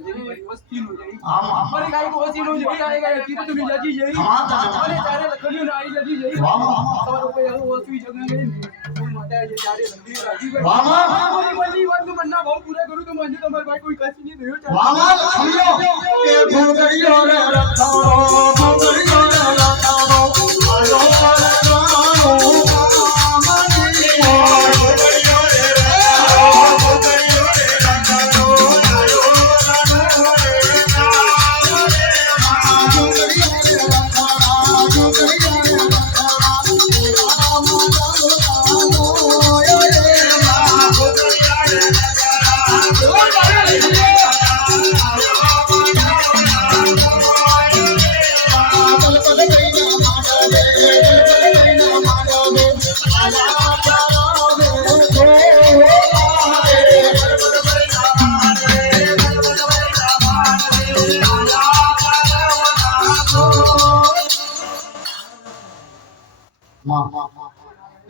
વસ્તી નું જઈ અમારી ગાય ઓછી નું જઈ આય ગઈ તીર તું જજી જઈ અને ચારે લખડ્યું ને આઈ જજી જઈ તમારો કોઈ આવું ઓછી જગ્યા ગઈ માતા જે ચારે રંગી રાજી ગઈ મારી બધી વાત નું મનના બહુ પૂરા કરું તો મને તમાર ભાઈ કોઈ કસી નહીં થયો સમજો કે ભોગડીઓ રે રખાડો ભોગડીઓ રે રખાડો આયો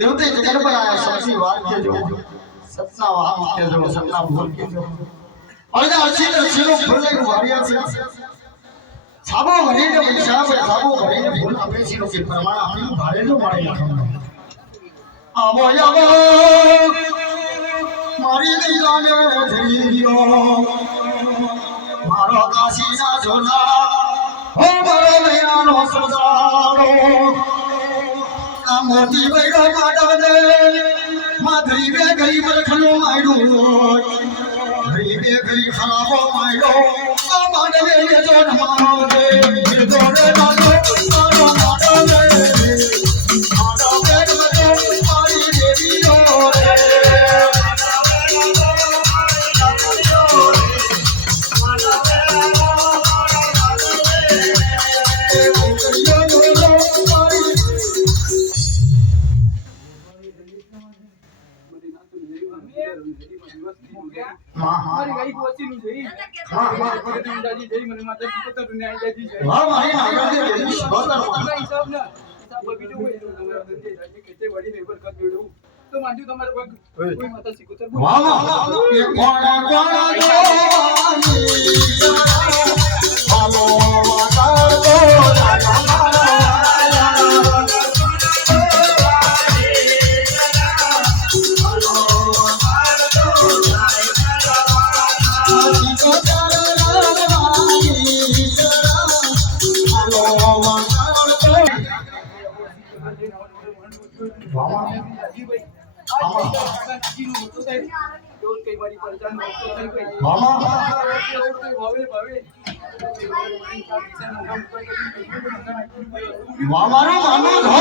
देवते जगत पर आया सबसे वाक्य जो सपना वाक्य जो सपना भूल के जो और इधर अच्छी भूलने को वारिया से साबो भरी ने विचार पे साबो भरी ने भूल अपेक्षी नो के प्रमाण अपनी भारे जो मारे आबो आबो मारी गईया ने धरियो मारो काशी ना झोला हो मारो नैया नो सदारो मोती बैठो माडो दे माधुरी बे गरीब रखलो माइडो गरीब बे गरीब खराबो माइडो ओ माडले ले जो नमारो दे ये दोड़े माडो माडो माडो दे माडो बे गरीब मारी देवी रे हमारी गाय को अच्छी नहीं जई हां हां भगत दादी जई મને માતા સિકોતર ને આઈ દાદી જઈ वाह मारी नागर दे बहुत हिसाब ना हिसाब बीजो कोई તમારા ધંધે જાજી કેતે વડી લેબર કર દેડું તો માંજુ તમારે કોઈ માતા સિકોતર वाह वाह ये कोड़ा कोड़ा जोवानी हालो वाकार दो राजा मारा मामारो मानो धो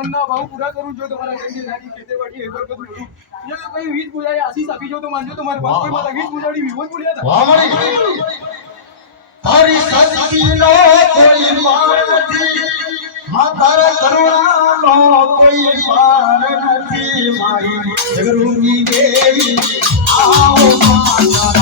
મનના ભાવ પૂરા કરું જો તમારા ઘરની નાની ખેતરવાડી હેબર કરું જો કોઈ વીજ બુજાય આશીષ આપી જો તો માનજો તમારા બાપ કોઈ મારા વીજ બુજાડી વિવોજ બોલ્યા હતા વાહ મારી તારી શક્તિનો કોઈ પાર નથી માતારા કરુણાનો કોઈ પાર નથી મારી જગરૂની દેવી આવો માતા